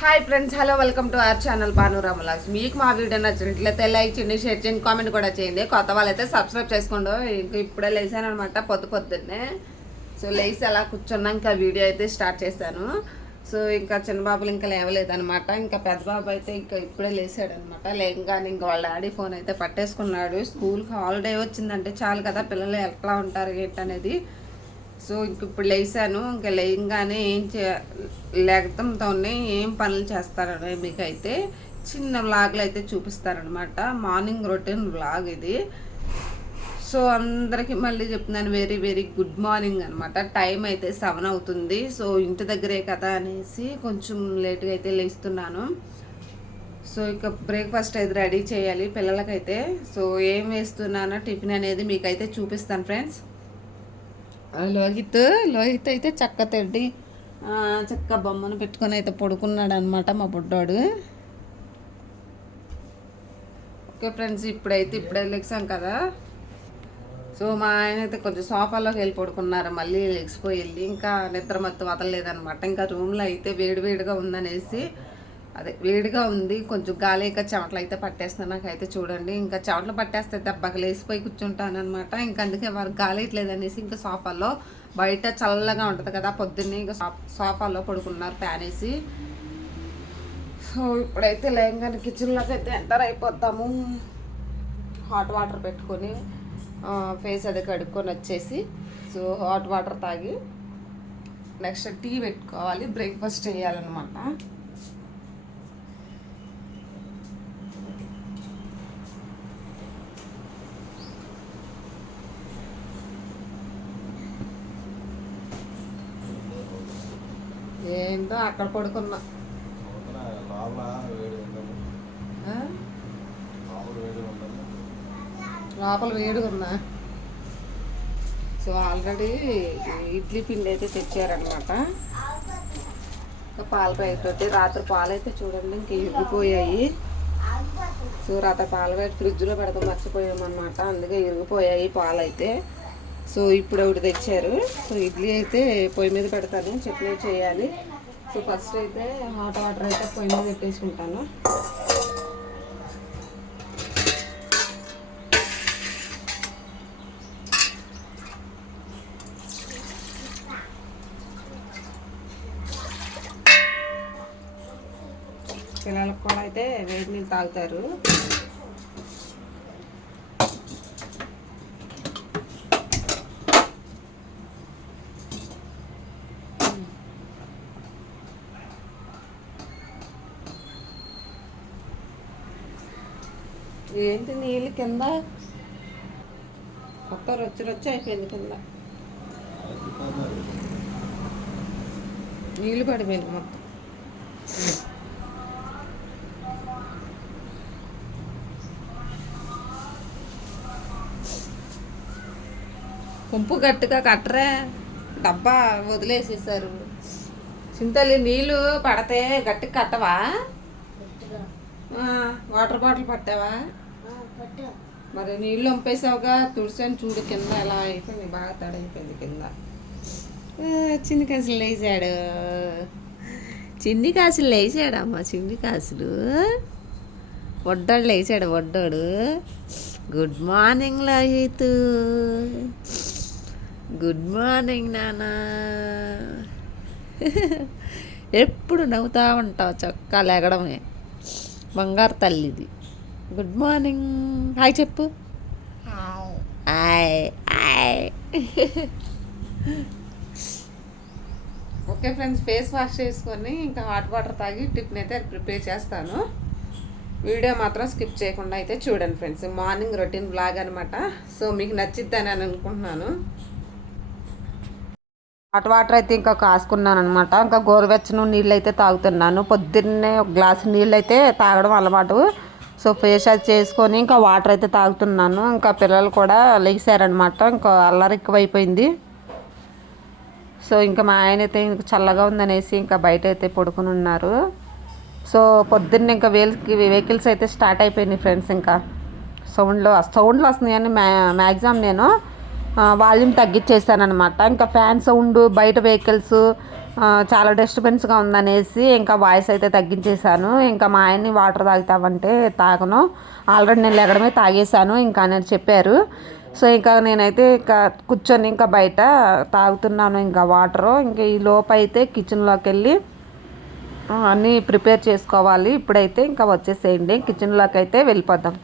Hi friends, hello, welcome to our channel పానోరమా vlogs. మీకు మా video నచ్చినట్లయితే లైక్ చేయండి, షేర్ చేయండి, కామెంట్ కూడా చేయండి. కొత్త వాళ్ళైతే సబ్స్క్రైబ్ చేసుకోండి. ఇంక ఇప్పుడే లేసాను అనమాట, పొద్దున్నే. సో లేచి అలా కూర్చున్నా, ఇంకా వీడియో అయితే స్టార్ట్ చేశాను. సో ఇంకా చిన్న బాబులు ఇంకా లేవలేదనమాట. ఇంకా పెద్ద బాబు అయితే ఇంకా ఇప్పుడే లేసాడు అనమాట. లేకగానే ఇంకా వాళ్ళ డాడీ ఫోన్ అయితే పట్టేసుకున్నాడు. స్కూల్కి హాలిడే వచ్చిందంటే చాలు కదా, పిల్లలు ఎట్లా ఉంటారు ఏంటనేది. సో ఇంక ఇప్పుడు లేసాను. ఇంకా లేయంగానే లేగతంతోనే ఏం పనులు చేస్తారని మీకు అయితే చిన్న వ్లాగ్లు అయితే చూపిస్తారనమాట. మార్నింగ్ రొటీన్ వ్లాగ్ ఇది. సో అందరికీ మళ్ళీ చెప్తున్నాను, వెరీ వెరీ గుడ్ మార్నింగ్ అనమాట. టైం అయితే 7 అవుతుంది. సో ఇంటి దగ్గరే కదా అనేసి కొంచెం లేట్గా అయితే లేస్తున్నాను. సో ఇక బ్రేక్ఫాస్ట్ అయితే రెడీ చేయాలి పిల్లలకైతే. సో ఏం వేస్తున్నానో టిఫిన్ అనేది మీకైతే చూపిస్తాను ఫ్రెండ్స్. లోహిత్ అయితే చక్క తెడ్డి చక్క బొమ్మను పెట్టుకొని అయితే పడుకున్నాడు అనమాట మా బుడ్డోడు. ఓకే ఫ్రెండ్స్, ఇప్పుడే లెగ్సాం కదా. సో మా ఆయన అయితే కొంచెం సోఫాలోకి వెళ్ళి పడుకున్నారు. మళ్ళీ లెగ్సిపోయి ఇంకా నిద్ర మొత్తం వదలలేదనమాట. ఇంకా రూమ్లో అయితే వేడివేడిగా ఉందనేసి, అదే వేడిగా ఉంది, కొంచెం గాలిక చెమటలు అయితే పట్టేస్తున్నాను. నాకైతే చూడండి, ఇంకా చెమటలు పట్టేస్తే దెబ్బకి లేసిపోయి కూర్చుంటాను అనమాట. ఇంకా అందుకే వారు గాలిట్లేదు అనేసి ఇంకా సోఫాలో, బయట చల్లగా ఉంటుంది కదా పొద్దున్నే, ఇంకా సోఫాలో పడుకున్నారు ఫ్యాన్ వేసి. సో ఇప్పుడైతే లేంగానే కిచెన్లోకి అయితే ఎంటర్ అయిపోతాము. హాట్ వాటర్ పెట్టుకొని ఫేస్ అది కడుక్కొని వచ్చేసి, సో హాట్ వాటర్ తాగి నెక్స్ట్ టీ పెట్టుకోవాలి, బ్రేక్ఫాస్ట్ చేయాలన్నమాట. ఏంటో అక్కడ పడుకున్నా, లోపల వేడిగా ఉన్నా. సో ఆల్రెడీ ఇడ్లీ పిండి అయితే తెచ్చారనమాట. పాల ప్యాకెట్, రాత్రి పాలు అయితే చూడండి ఇంక ఇరిగిపోయాయి. సో రాత్రి పాల ప్యాకెట్ ఫ్రిడ్జ్లో పెడతాం మర్చిపోయామన్నమాట, అందుకే ఇరిగిపోయాయి పాలు అయితే. సో ఇప్పుడు ఒకటి తెచ్చారు. సో ఇడ్లీ అయితే పొయ్యి మీద పెడతాను, చట్నీ చేయాలి. సో ఫస్ట్ అయితే హాట్ వాటర్ అయితే పొయ్యి మీద పెట్టేసుకుంటాను. పిల్లలకు కూడా అయితే వేడి నీళ్ళు తాగుతారు. ఏంటి నీళ్ళు కింద మొత్తం రొచ్చి అయిపోయింది. కింద నీళ్ళు పడిపోయింది మొత్తం. పంపు గట్టిగా కట్టరే, డబ్బా వదిలేసేసారు. చింతలి నీళ్ళు పడితే గట్టిగా కట్టవా? Water bottle పట్టావా? మరి నీళ్ళు వంపేసావుగా, తుడిసాను చూడు కింద ఎలా అయిపోయింది, బాగా తడైపోయింది కింద. చిన్ని కాసులు లేచాడు, చిన్ని కాసులు లేచాడమ్మా, చిన్ని కాసులు. వడ్డాడు లేచాడు, వడ్డాడు. Good morning Lohit, good morning నాన్న. ఎప్పుడు నవ్వుతూ ఉంటావు, చక్కగా లేగడమే, బంగారు తల్లిది. గుడ్ మార్నింగ్, హాయ్ చెప్పు. Hi hi. Okay friends, face wash చేసుకొని ఇంకా హాట్ వాటర్ తాగి టిఫిన్ అయితే ప్రిపేర్ చేస్తాను. వీడియో మాత్రం స్కిప్ చేయకుండా అయితే చూడండి ఫ్రెండ్స్. మార్నింగ్ రొటీన్ బ్లాగ్ అనమాట. సో మీకు నచ్చిద్దని అని అనుకుంటున్నాను. హాట్ వాటర్ అయితే ఇంకా కాసుకున్నాను అనమాట. ఇంకా గోరువెచ్చని నీళ్ళు అయితే తాగుతున్నాను. పొద్దున్నే ఒక గ్లాసు నీళ్ళు అయితే తాగడం అలవాటు. సో ఫేస్ వాష్ చేసుకొని ఇంకా వాటర్ అయితే తాగుతున్నాను. ఇంకా పిల్లలు కూడా లెగిసారనమాట, ఇంకా అల్లరి ఎక్కువైపోయింది. సో ఇంకా మా ఆయన అయితే ఇంక చల్లగా ఉందనేసి ఇంకా బయట అయితే పడుకుని ఉన్నారు. సో పొద్దున్న ఇంకా వెహికల్స్ అయితే స్టార్ట్ అయిపోయినాయి ఫ్రెండ్స్. ఇంకా సౌండ్లు వస్తున్నాయని మ్యాక్సిమం నేను వాల్యూమ్ తగ్గించేసాను అనమాట. ఇంకా ఫ్యాన్ సౌండ్, బయట వెహికల్స్, చాలా డిస్టర్బెన్స్గా ఉందనేసి ఇంకా వాయిస్ అయితే తగ్గించేశాను. ఇంకా మా ఆయన్ని వాటర్ తాగుతామంటే తాగను, ఆల్రెడీ నేను లెగడమే తాగేశాను ఇంకా అని చెప్పారు. సో ఇంకా నేనైతే ఇంకా కూర్చొని ఇంకా బయట తాగుతున్నాను ఇంకా వాటరు. ఇంకా ఈ లోపు అయితే కిచెన్లోకి వెళ్ళి అన్నీ ప్రిపేర్ చేసుకోవాలి. ఇప్పుడైతే ఇంకా వచ్చేసేయండి, కిచెన్లోకి అయితే వెళ్ళిపోదాం.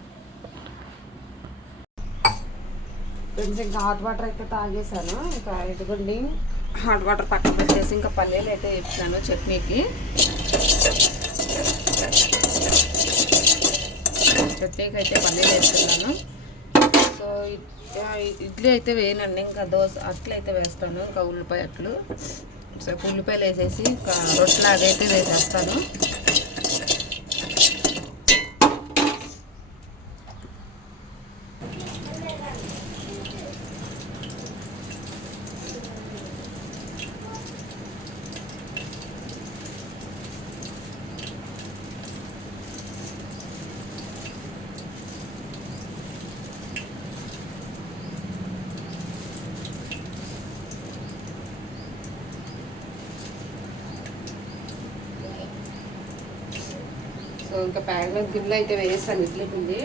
ఫ్రెండ్స్ ఇంకా హాట్ వాటర్ అయితే తాగేసాను. ఇంకా ఇదిగోండి హాట్ వాటర్ పక్కన పెట్టేసి ఇంకా పల్లీలు అయితే వేసాను చట్నీకి. చట్నీకి అయితే పల్లీలు వేస్తున్నాను. సో ఇడ్లీ అయితే వేయనండి, ఇంకా దోశ అట్లు అయితే వేస్తాను. ఇంకా ఉల్లిపాయ అట్లు, సో ఉల్లిపాయలు వేసేసి ఇంకా రొట్టెలాగా అయితే వేసేస్తాను. సో ఇంకా ప్యాక్లో గిన్నెలు అయితే వేసాను, ఇడ్లీ పిండి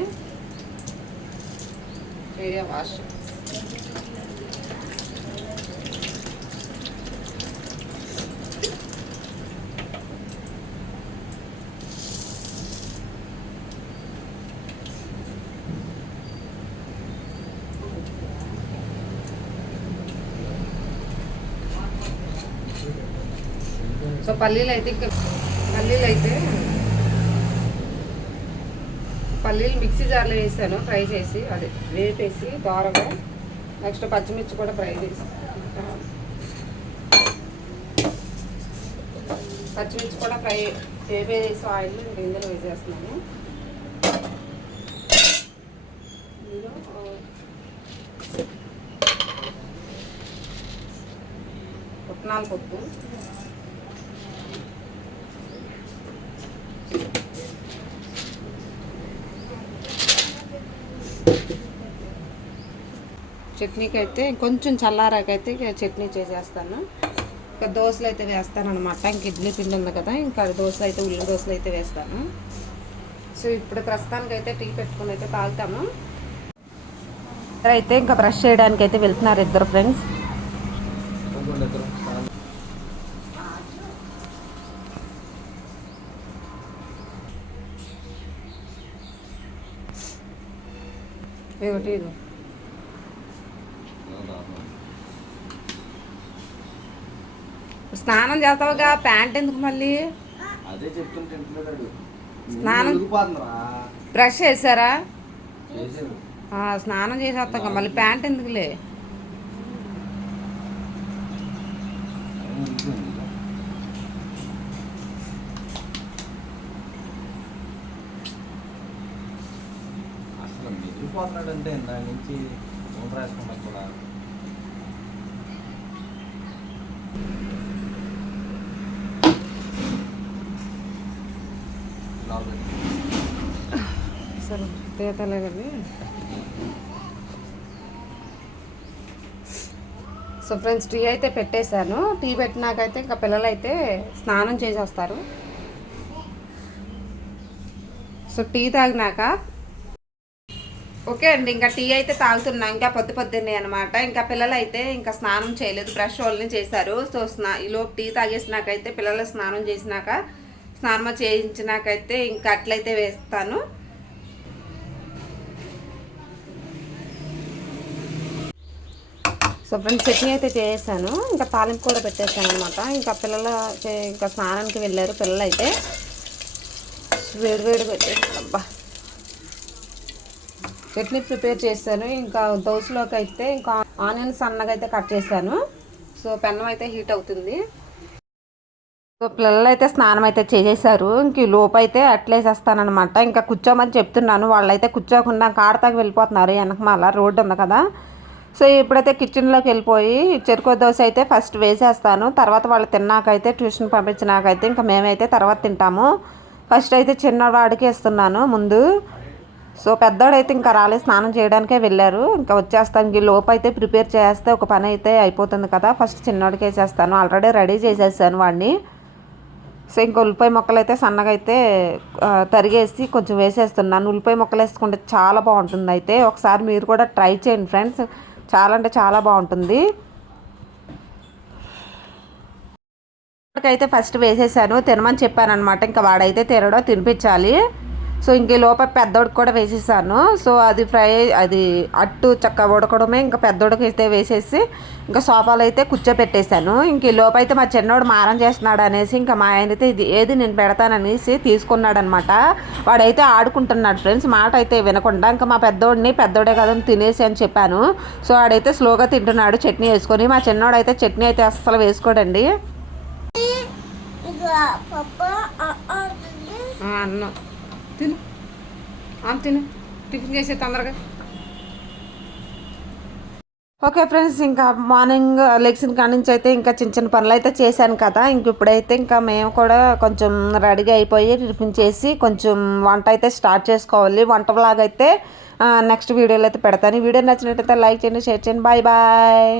వేరే వాష్. సో పల్లీలు మిక్సీ జార్లో వేసాను, ఫ్రై చేసి అదే వేపేసి దోరగా. నెక్స్ట్ పచ్చిమిర్చి కూడా ఫ్రై చేసి, పచ్చిమిర్చి కూడా వేపేసి ఆయిల్ ఇందులో వేసేస్తున్నాను. ఇందులో పుట్నాల పప్పు, చట్నీకి అయితే కొంచెం చల్లారాకైతే చట్నీ చేసేస్తాను. ఇంకా దోశలు అయితే వేస్తాను అనమాట. ఇంక ఇడ్లీ పిండి ఉంది కదా, ఇంకా దోశలు అయితే ఉల్లి దోశలు అయితే వేస్తాను. సో ఇప్పుడు ప్రస్తుతానికి అయితే టీ పెట్టుకుని అయితే తాగుతాము. అయితే ఇంకా బ్రష్ చేయడానికి అయితే వెళ్తున్నారు ఇద్దరు ఫ్రెండ్స్. ఏమిటి స్నానం చేస్తావుగా, ప్యాంట్ ఎందుకు మళ్ళీ? స్నానం బ్రష్ చేశారా? స్నానం చేసేస్తాగా మళ్ళీ ప్యాంట్ ఎందుకులే? అసలు మిగిలిపోతున్నాడంటే దాని నుంచి నూనె రాసుకున్నా కూడా. అసలు తీతలేదండి. సో ఫ్రెండ్స్ టీ అయితే పెట్టేశాను. టీ పెట్టినాకైతే ఇంకా పిల్లలు అయితే స్నానం చేసేస్తారు. సో టీ తాగినాక ఓకే అండి, ఇంకా టీ అయితే తాగుతున్నా. ఇంకా పొద్దున్నే అనమాట. ఇంకా పిల్లలు అయితే ఇంకా స్నానం చేయలేదు, బ్రష్ వాళ్ళని చేశారు. సో ఈలోపు టీ తాగేసినాకైతే పిల్లలు స్నానం చేసినాక స్నానం చేయించినాకైతే ఇంకా అట్లయితే వేస్తాను. సో ఫ్రెండ్స్ చట్నీ అయితే చేసాను, ఇంకా తాలింపు కూడా పెట్టేసాను అనమాట. ఇంకా పిల్లలు ఇంకా స్నానానికి వెళ్ళారు. పిల్లలు అయితే వేడివేడి పెట్టేసాను. చట్నీ ప్రిపేర్ చేశాను. ఇంకా దోశలోకి అయితే ఇంకా ఆనియన్ సన్నగా అయితే కట్ చేశాను. సో పెన్నం అయితే హీట్ అవుతుంది. సో పిల్లలు అయితే స్నానం అయితే చేసేసారు. ఇంక లోపు అయితే అట్లేసేస్తానమాట. ఇంకా కూర్చోమని చెప్తున్నాను, వాళ్ళైతే కూర్చోకుండా కాడతాకి వెళ్ళిపోతున్నారు. వెనకమాల రోడ్డు ఉంది కదా. సో ఇప్పుడైతే కిచెన్లోకి వెళ్ళిపోయి చెరుకు దోశ అయితే ఫస్ట్ వేసేస్తాను. తర్వాత వాళ్ళు తిన్నాకైతే ట్యూషన్ పంపించినాకైతే ఇంకా మేమైతే తర్వాత తింటాము. ఫస్ట్ అయితే చిన్నవాడికి ఇస్తున్నాను ముందు. సో పెద్దోడైతే ఇంకా రాలేదు, స్నానం చేయడానికే వెళ్ళారు. ఇంకా వచ్చేస్తాను, ఈ లోపు అయితే ప్రిపేర్ చేస్తే ఒక పని అయితే అయిపోతుంది కదా. ఫస్ట్ చిన్నోడికి వేసేస్తాను, ఆల్రెడీ రెడీ చేసేసాను వాడిని. సో ఇంకా ఉల్లిపాయ ముక్కలు అయితే సన్నగా అయితే తరిగేసి కొంచెం వేసేస్తున్నాను. ఉల్లిపాయ ముక్కలు వేసుకుంటే చాలా బాగుంటుంది. అయితే ఒకసారి మీరు కూడా ట్రై చేయండి ఫ్రెండ్స్, చాలా అంటే చాలా బాగుంటుంది. అయితే ఫస్ట్ వేసేసాను, తినమని చెప్పాను అనమాట. ఇంకా వాడైతే తినడో తినిపించాలి. సో ఇంక లోపల పెద్దోడికి కూడా వేసేసాను. సో అది అది అట్టు చక్క ఉడకడమే. ఇంకా పెద్దోడికి అయితే వేసేసి ఇంకా సోఫాలో అయితే కూర్చోపెట్టేశాను. ఇంక ఈ లోపు అయితే మా చిన్నోడు మారం చేస్తున్నాడు అనేసి ఇంకా మా ఆయన అయితే ఇది ఏది నేను పెడతాననేసి తీసుకున్నాడు అనమాట. వాడైతే ఆడుకుంటున్నాడు ఫ్రెండ్స్, మాట అయితే వినకుండా. ఇంకా మా పెద్దోడే కదా తినేసి అని చెప్పాను. సో వాడైతే స్లోగా తింటున్నాడు చట్నీ వేసుకొని. మా చిన్నోడు అయితే చట్నీ అయితే అస్సలు వేసుకోడండి. అన్నం తిను, తిను, టిఫిన్ చేసే తొందరగా. ఓకే ఫ్రెండ్స్, ఇంకా మార్నింగ్ లెగ్సిన కాడ నుంచి అయితే ఇంకా చిన్న చిన్న పనులు అయితే చేశాను కదా. ఇంక ఇప్పుడైతే ఇంకా మేము కూడా కొంచెం రెడీగా అయిపోయి టిఫిన్ చేసి కొంచెం వంట అయితే స్టార్ట్ చేసుకోవాలి. వంట వ్లాగ్ అయితే నెక్స్ట్ వీడియోలో అయితే పెడతాను. ఈ వీడియో నచ్చినట్టయితే లైక్ చేయండి, షేర్ చేయండి. Bye bye.